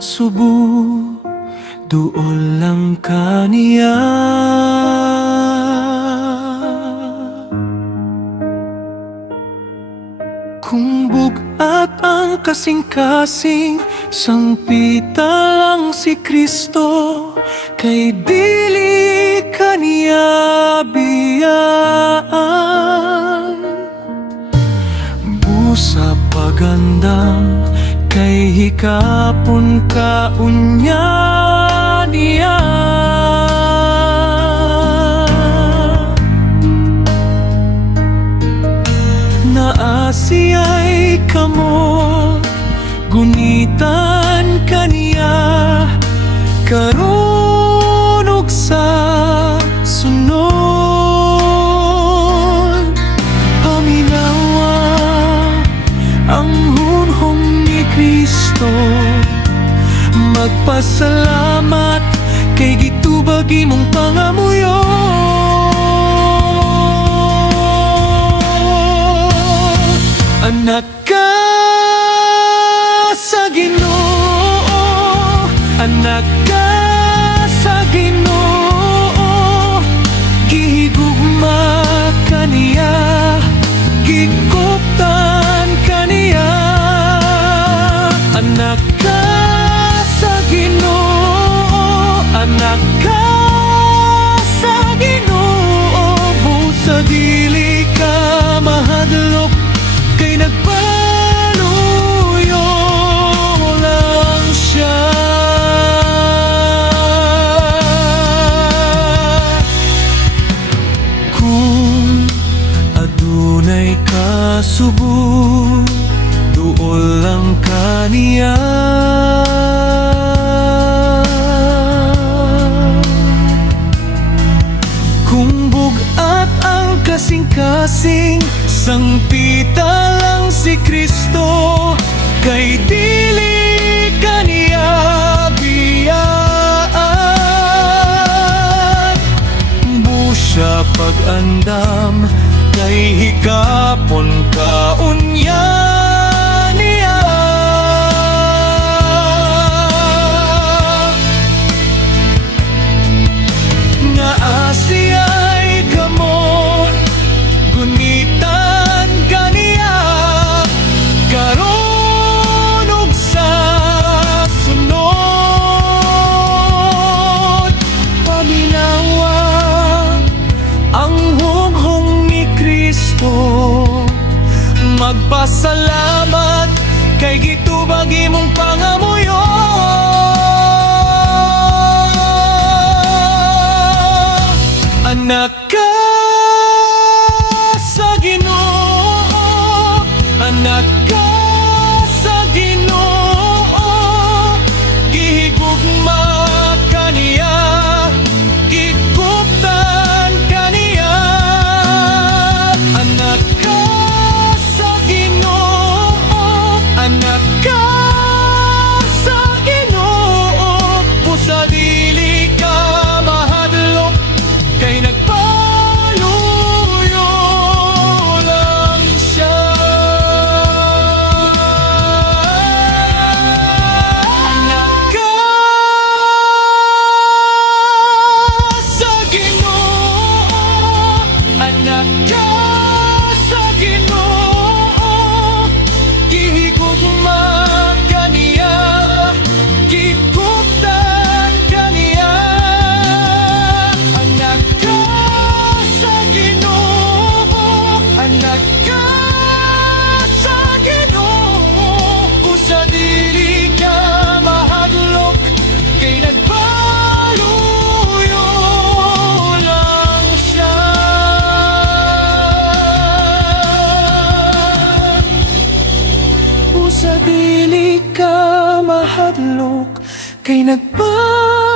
subo, duol lang kaniya. Kung bugat ang kasing-kasing, sangpita lang si Kristo, kay dili kaniya biyaan. Busa pagandam, kay hikapon kaunya niya. Naasiyay kamo, gunitan kaniya, karon ug sa sunod. Paminawa ang hunhong ni Kristo, magpasalamat kay gitubag imong pangamuyo. Anak ka sa Ginoo, anak ka sa Ginoo, gihigugma kaniya, gikuptan kaniya. Anak ka sa Ginoo, anak ka sa Ginoo, busa dili ka mahadlok, kay nagpaluyo lang siya. Kung adunay kasubo, duol lang kaniya. Kung bugat ang kasing-kasing, sangpita lang si Kristo, kay dili kaniya biyaan. Busya pag-andam, kay hikapon kaunya niya. Naasiyay kamo, gunitan kaniya, karon ug sa sunod. Paminawa ang hunghong ni Kristo, magpasalamat kay gitubag imong pangamuyo. Anak ka sa Ginoo, anak ka sa Ginoo, gihigugma kaniya, gikuptan kaniya. Anak ka sa Ginoo, anak ka sa Ginoo, busa dili ka mahadlok, kay nagpaluyo lang siya. Anak ka sa Ginoo, anak ka sa Ginoo, gihigugma kaniya, gikuptan kaniya. Anak ka sa Ginoo, anak ka sa Ginoo, busa dili ka mahadlok, kay nagpaluyo lang siya. Busa dili ka mahadlok, kay nagpaluyo